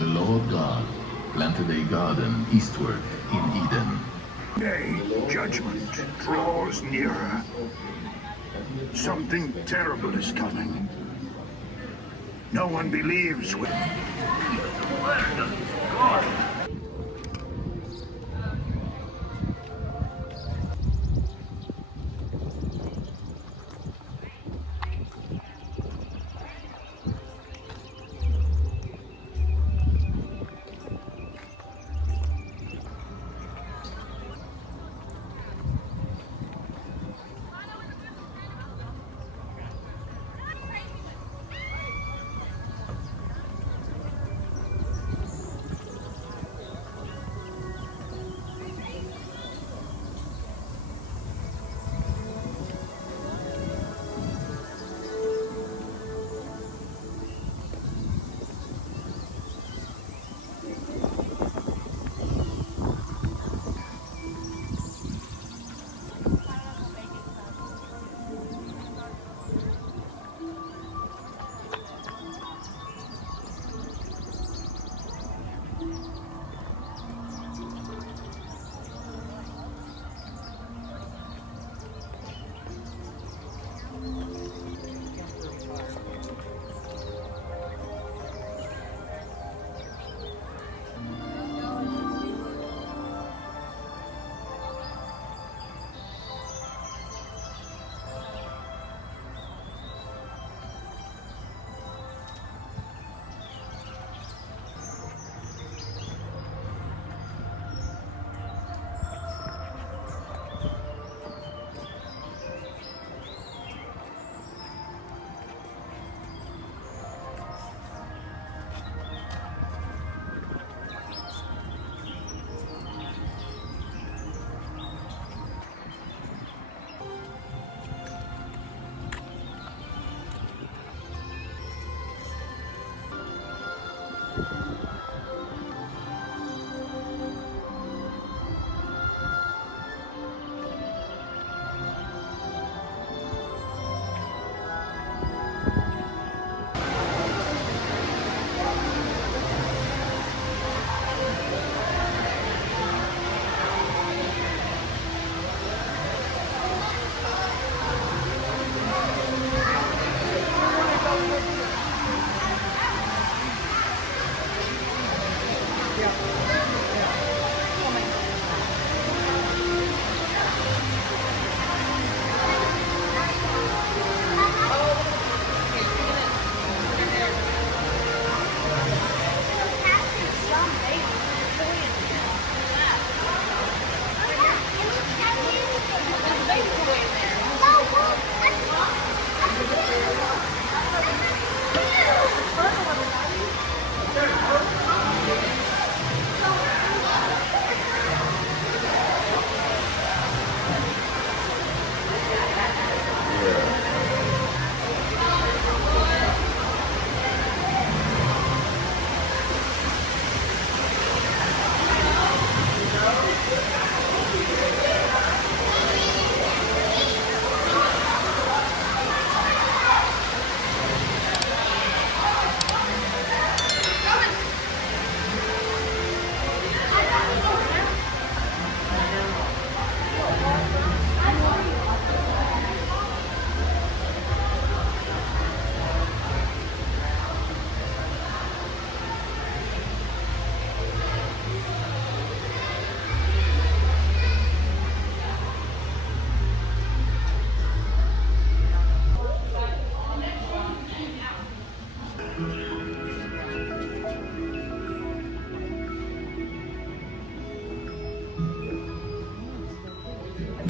The Lord God planted a garden eastward in Eden. Nay, judgment draws nearer. Something terrible is coming. No one believes with...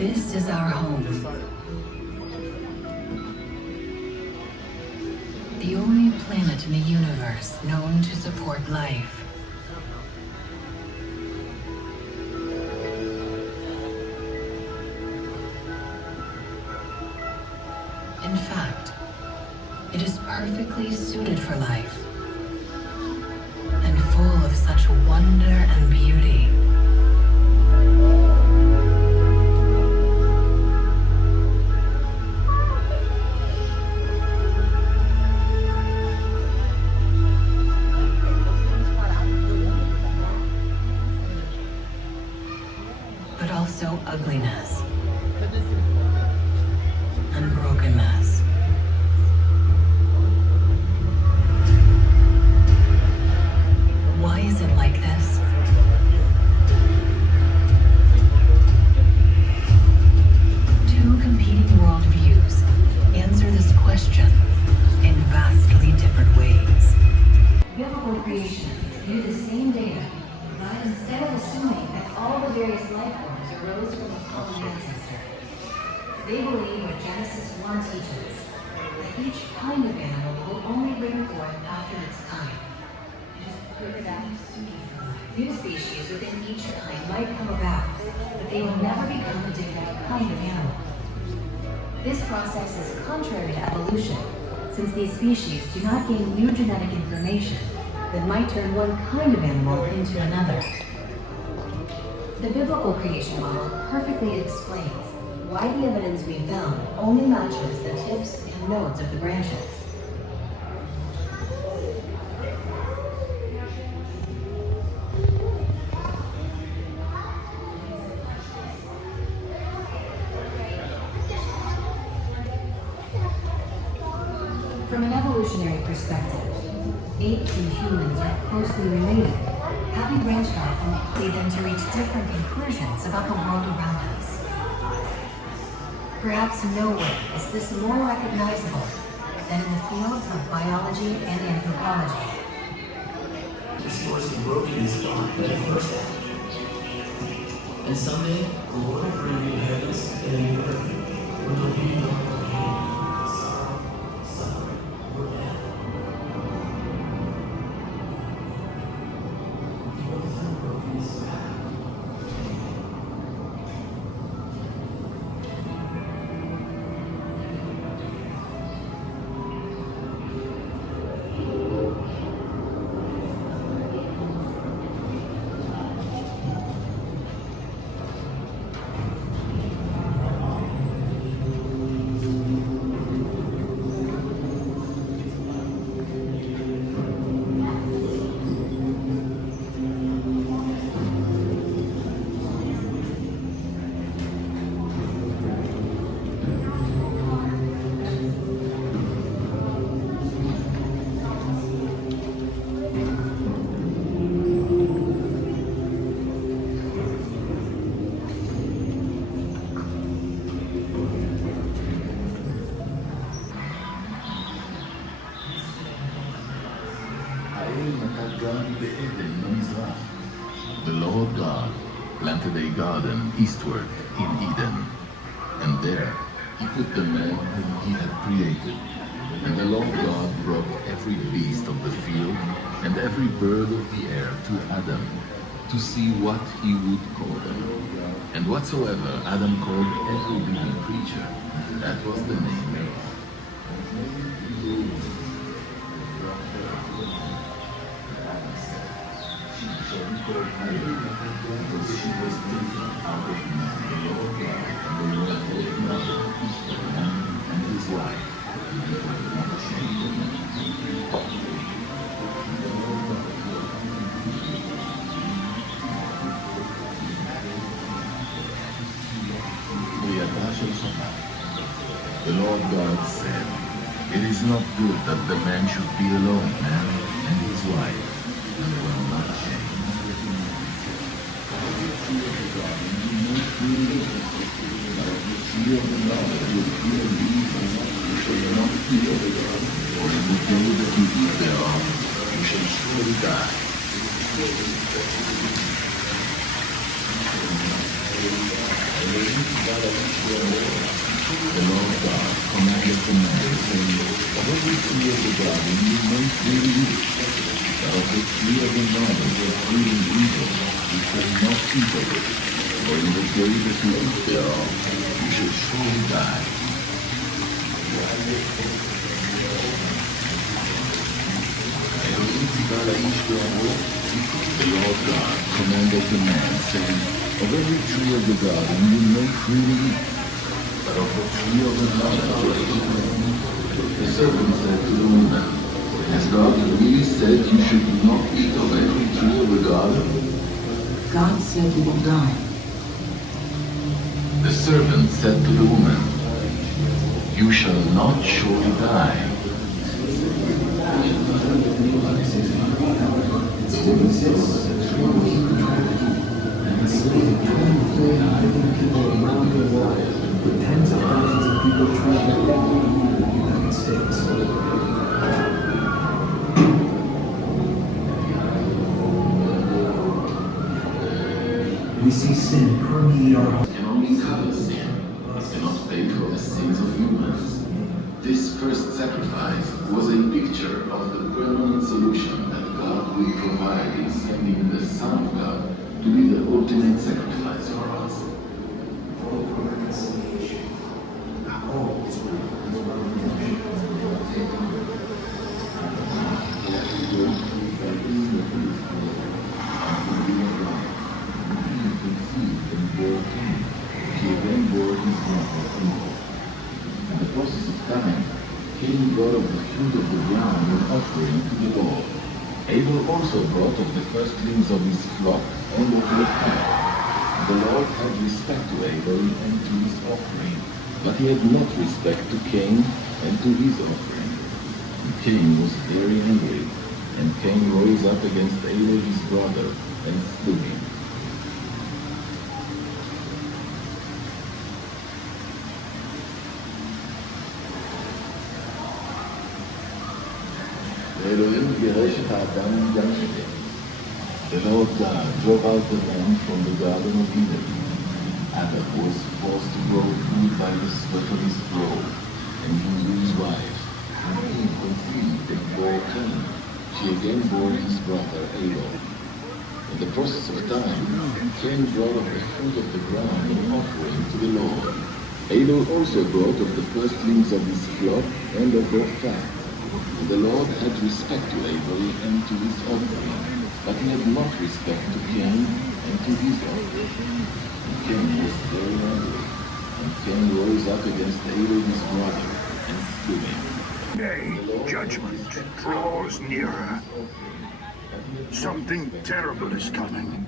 This is our home. The only planet in the universe known to support life. In fact, it is perfectly suited for life and full of such wonder and beauty. ugliness and brokenness. Why is it like this? Two competing worldviews answer this question in vastly different ways. Biblical creationists view the same data, but instead of assuming that all the various life forms arose from a common ancestor, they believe what Genesis 1 teaches, that each kind of animal will only bring forth after its kind. It is perfectly suited for life. New species within each kind might come about, but they will never become a different kind of animal. This process is contrary to evolution, since these species do not gain new genetic information that might turn one kind of animal into another. The biblical creation model perfectly explains why the evidence we found only matches the tips and nodes of the branches. From an evolutionary perspective, apes and humans are closely related, having branched off and lead them to reach different conclusions about the world around us. Perhaps nowhere is this more recognizable than in the fields of biology and anthropology. The source of broken and stone that it first happened. And someday, the Lord will bring new heavens and a new earth, where there will be no more pain, sorrow, suffering, or death. The Lord God planted a garden eastward in Eden, and there he put the man whom he had created. And the Lord God brought every beast of the field and every bird of the air to Adam, to see what he would call them. And whatsoever Adam called every living creature, that was the name thereof. Because she was taken out of man, the Lord God, and the Lord called man and his wife, and they were not ashamed of them. The Lord God said, "It is not good that the man should be alone, man and his wife, and they were not ashamed." Tree of the knowledge of good and evil, you shall not eat of it, for in the day that you eat thereof, you shall surely die. The Lord God commanded the man, saying, "Of every tree of the garden you may freely eat, but of the tree of the knowledge of good and evil you shall not eat of it, for in the day that you eat thereof you shall surely die." The Lord God commanded the man, saying, "Of every tree of the garden you may freely eat, but of the tree of the knowledge of good and evil." The servant said to the woman, "Has God really said you should not eat of every tree of the garden?" God said you will die. servant said to the woman, "You shall not surely die." With tens of thousands of people traveling every year in the United States. We see sin permeate our hearts. Can only cover sin, it cannot pay for the sins of humans. This first sacrifice was a picture of the permanent solution that God will provide in sending the Son of God to be the ultimate sacrifice for us. In the process of time, Cain brought of the fruit of the ground an offering to the Lord. Abel also brought of the firstlings of his flock and of their fat. The Lord had respect to Abel and to his offering, but he had not respect to Cain and to his offering. And Cain was very angry, and Cain rose up against Abel his brother and slew him. Elohim Gereshet Adam Yam Shekem. The Lord God drove out the man from the Garden of Eden. Adam was forced to grow food by the sweat of his brow, and he knew his wife. Eve conceived and bore Cain. She again bore his brother Abel. In the process of time, Cain brought of the fruit of the ground an offering to the Lord. Abel also brought of the firstlings of his flock and of their fat. The Lord had respect to Abel and to his offering, but he had not respect to Cain and to his offering. And Cain was very angry, and Cain rose up against Abel his brother and slew him. Nay, judgment draws nearer. Something terrible is coming.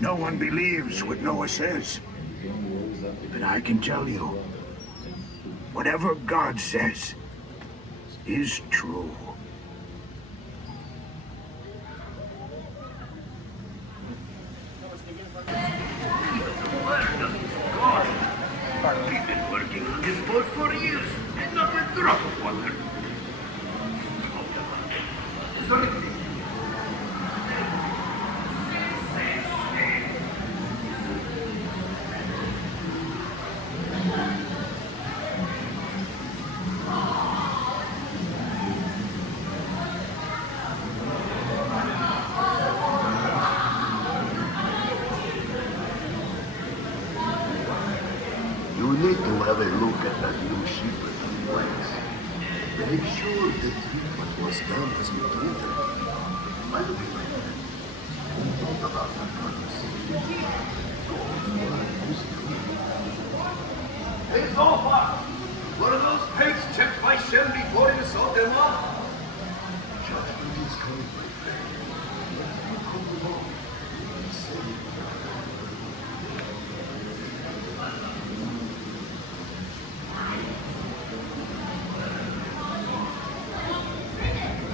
No one believes what Noah says. But I can tell you, whatever God says is true. We've been working on this boat for years, and not a drop of water. Sorry. You need to have a look at that new ship with the lights. Make sure the treatment was done as you told them. By the way, don't talk about that purpose. Hey, Zolfa! One of those pigs checked my shell before you saw them off. Judgment is coming, my friend. Let you come along and save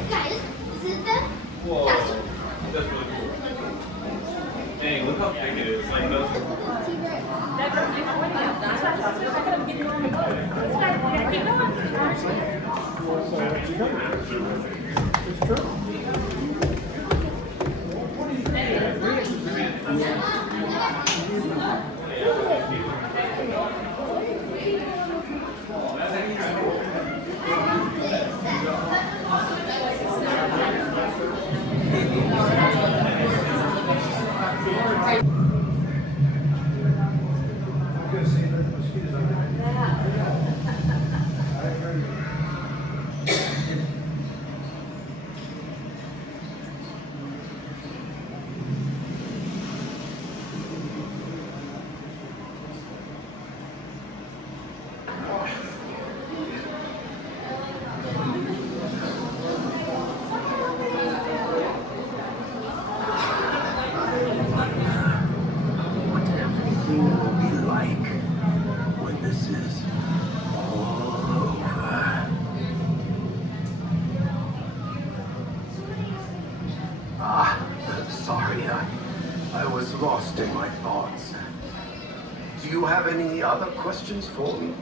Guys, isn't that? Whoa, that's really cool. Dang, look how big it is. Like those. What everything will be like. sorry. I was lost in my thoughts. Do you have any other questions for me?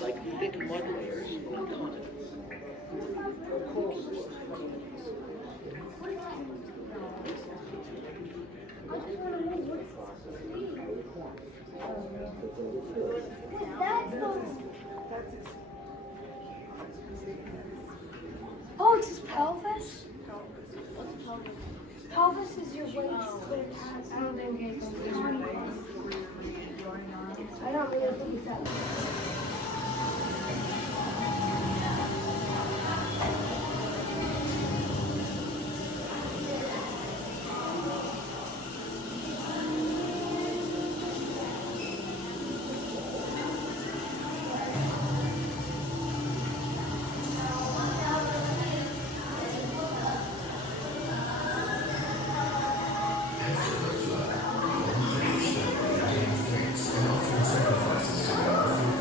Like thick mud layers on continents. Oh, it's his pelvis? Pelvis is your waist. I don't think it's I don't really think it's that. Sacrifices to God.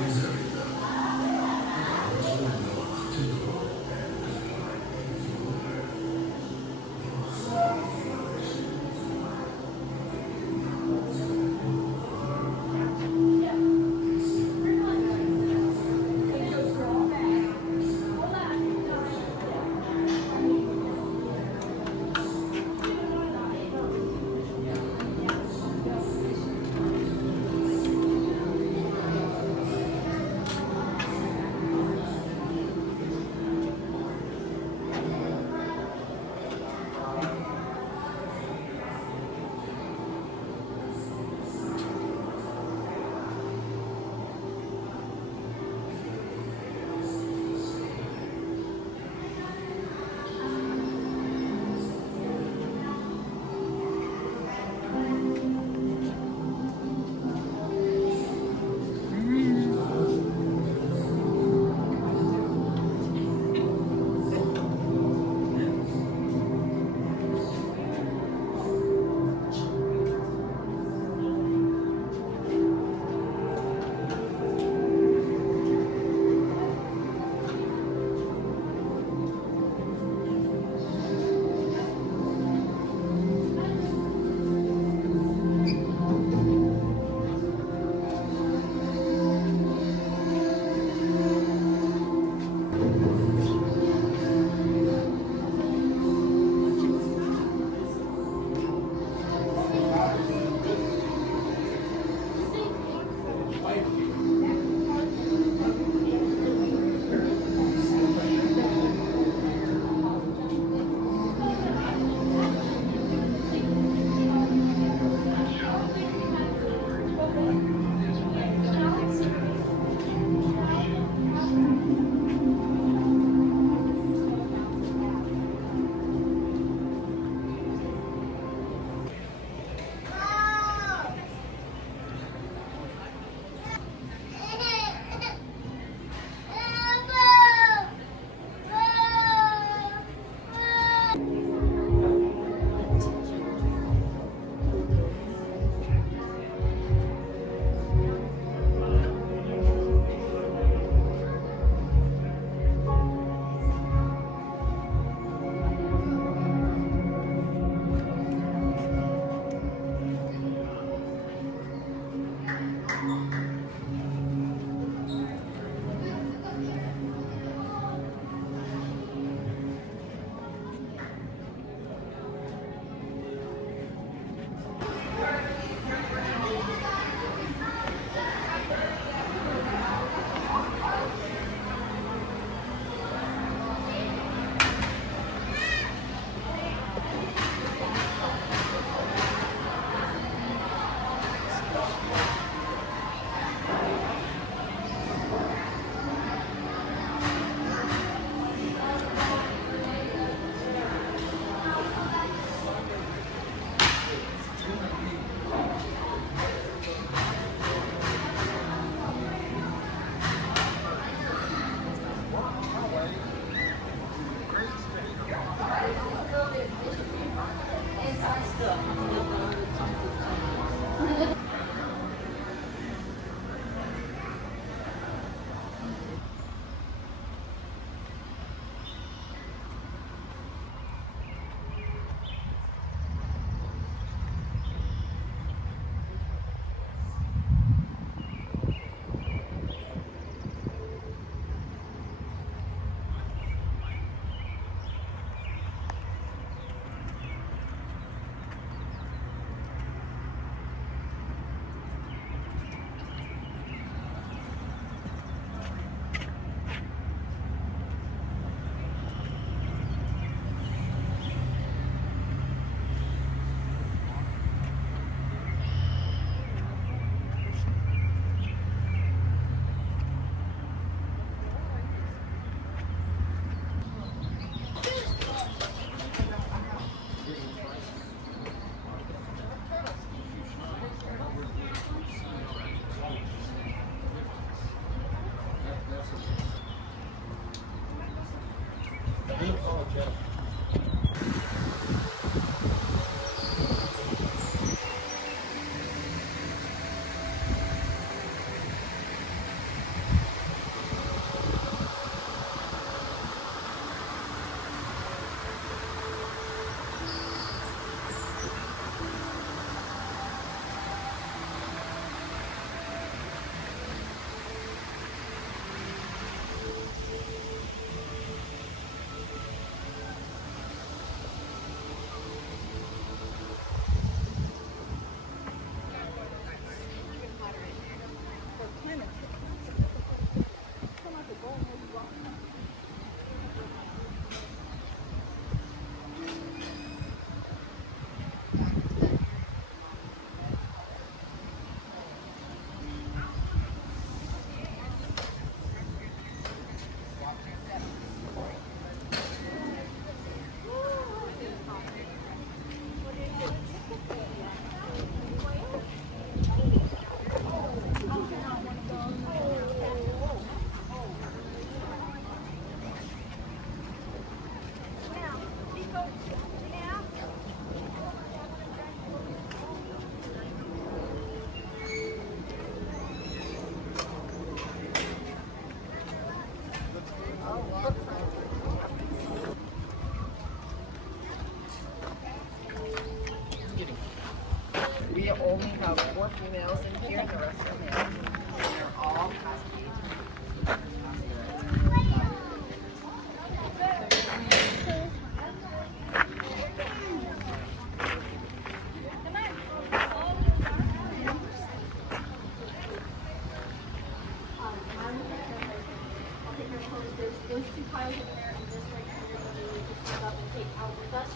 there's those two piles in there and this right here that we just pick up and take out with us.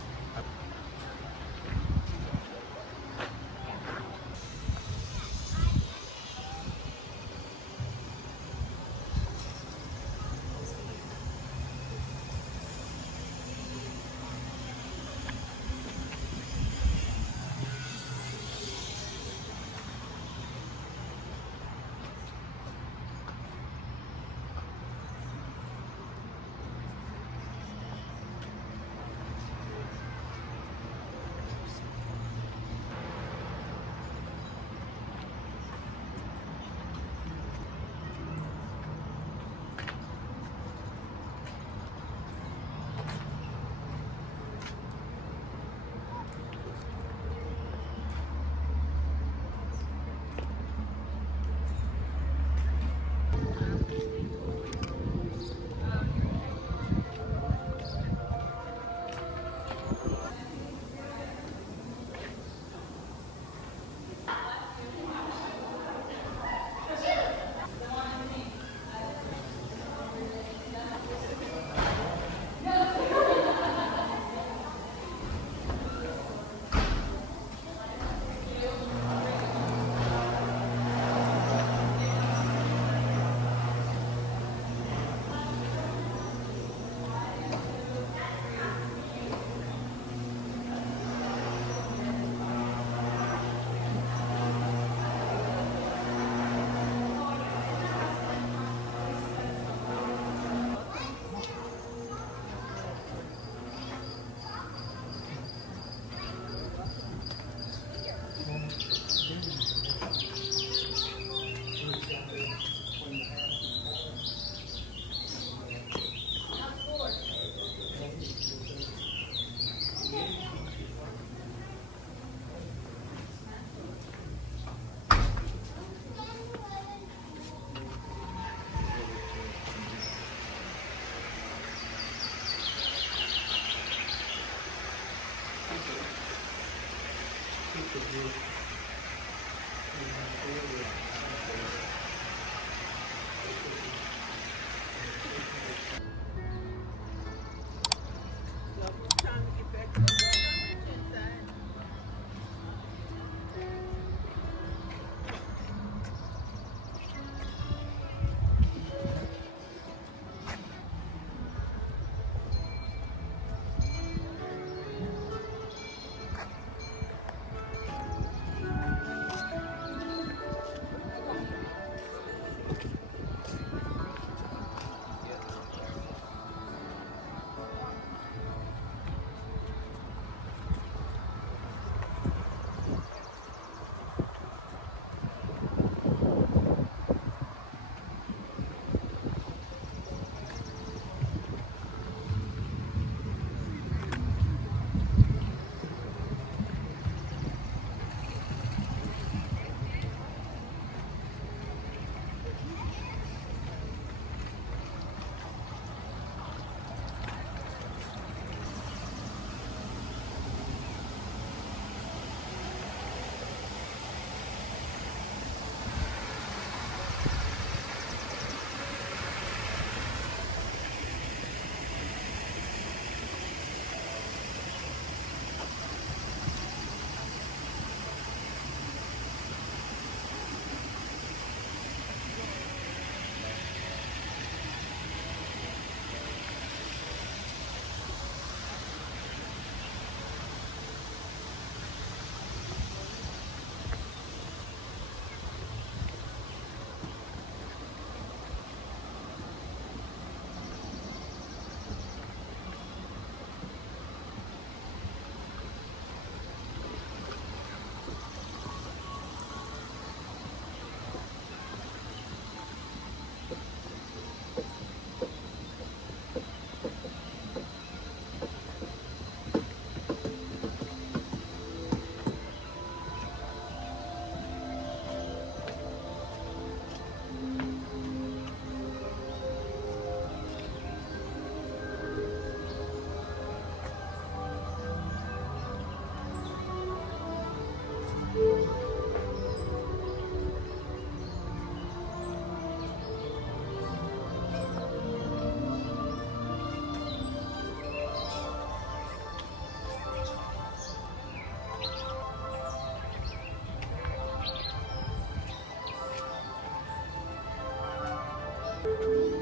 Thank you.